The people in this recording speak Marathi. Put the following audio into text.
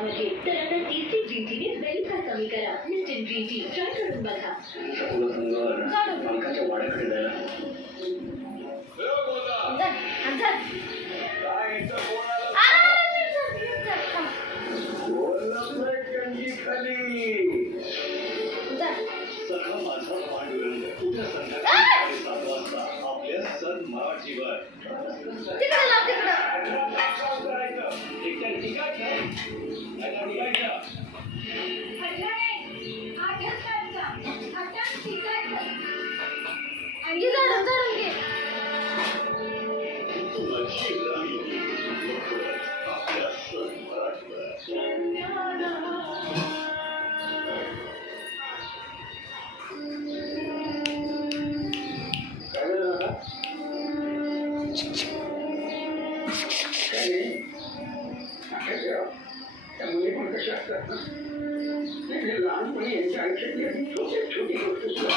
आवाजामध्ये तर आता टेस्टी ग्रीन टीने वेलचा कमी करा. लिस्टन ग्रीन टी ट्राय करून बघा. पंखाच्या वाड्याकडे जायला आपल्या सण मराठीवर मुली पण कशा असतात ना लहानपणी यांच्या आयुष्यातली छोटी गोष्ट